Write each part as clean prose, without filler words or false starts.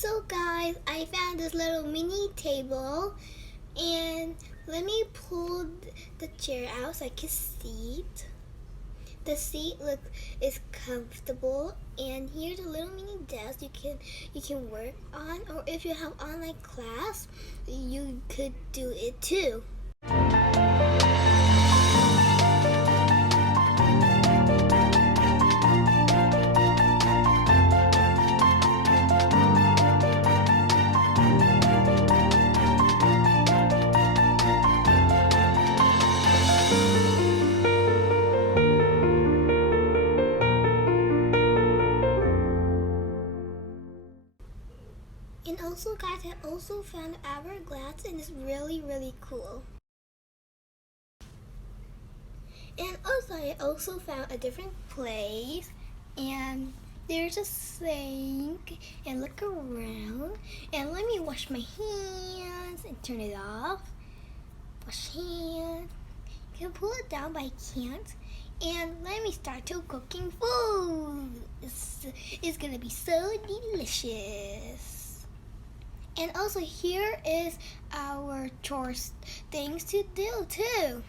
So guys, I found this little mini table, and let me pull the chair out so I can sit. The seat is comfortable, and here's a little mini desk you can work on, or if you have online class, you could do it too. And also guys, I also found hourglass, and it's really cool. And also I also found a different place, and there's a sink, and look around, and let me wash my hands and turn it off. Wash hands. You can pull it down but I can't. And let me start to cooking food. It's gonna be so delicious. And also here is our chores things to do too.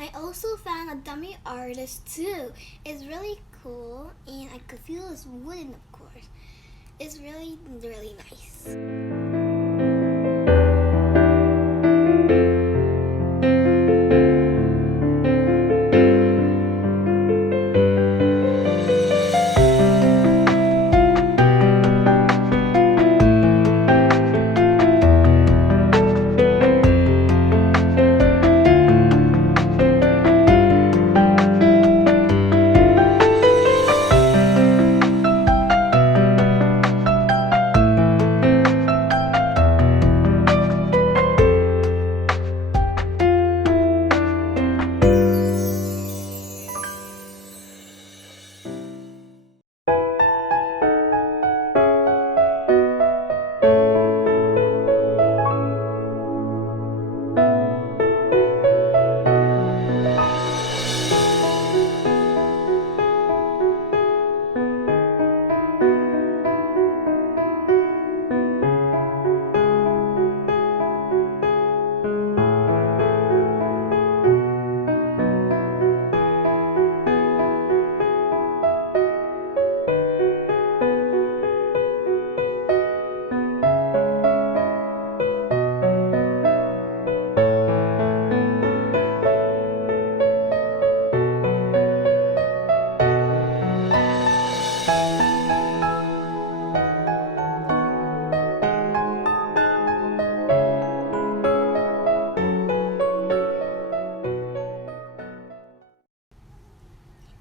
I also found a dummy artist too. It's really cool, and I could feel it's wooden, of course. It's really nice.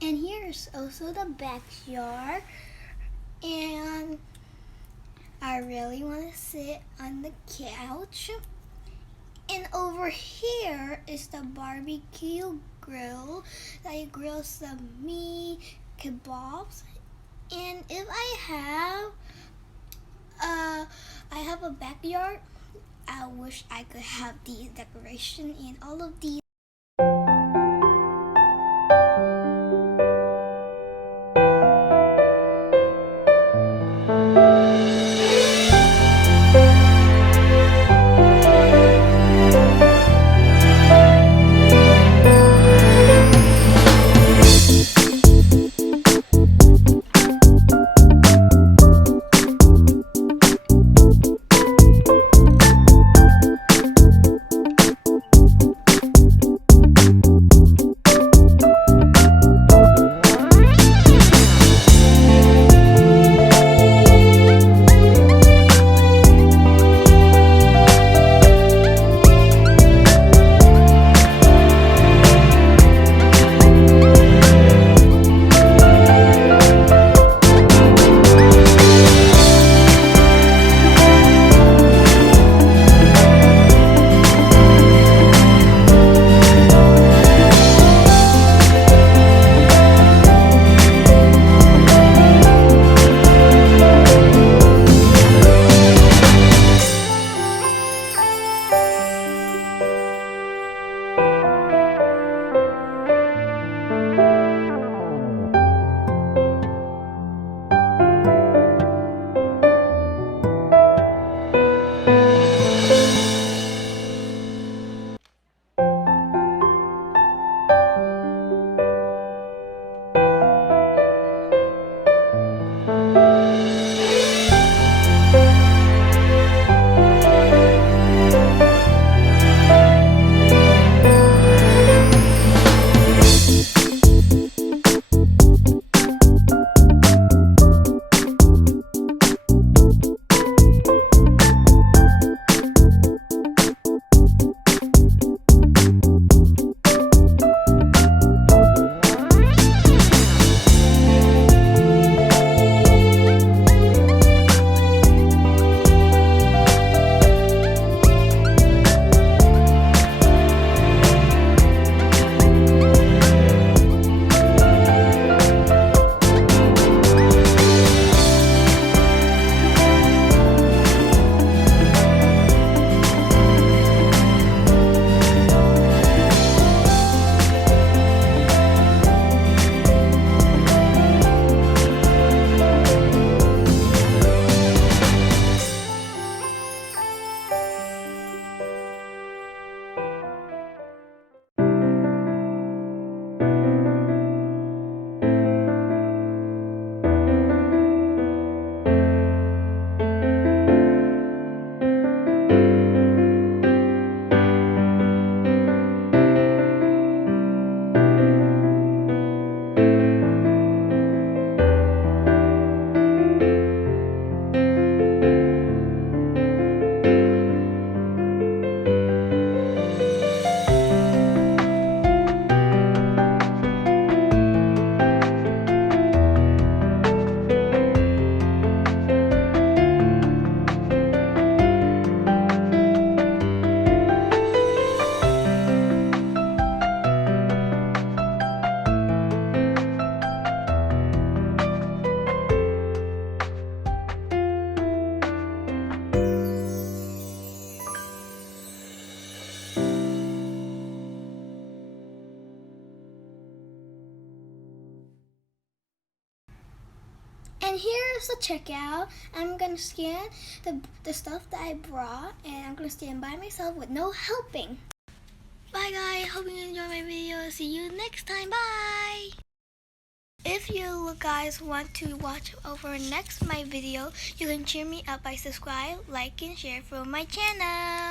And here's also the backyard, and I really want to sit on the couch. And over here is the barbecue grill that I grill some meat, kebabs. And if I have a backyard, I wish I could have these decorations and all of these. And here's the checkout. I'm gonna scan the stuff that I brought, and I'm gonna stand by myself with no helping. Bye guys, hope you enjoyed my video. See you next time, bye! If you guys want to watch over next my video, you can cheer me up by subscribe, like, and share for my channel.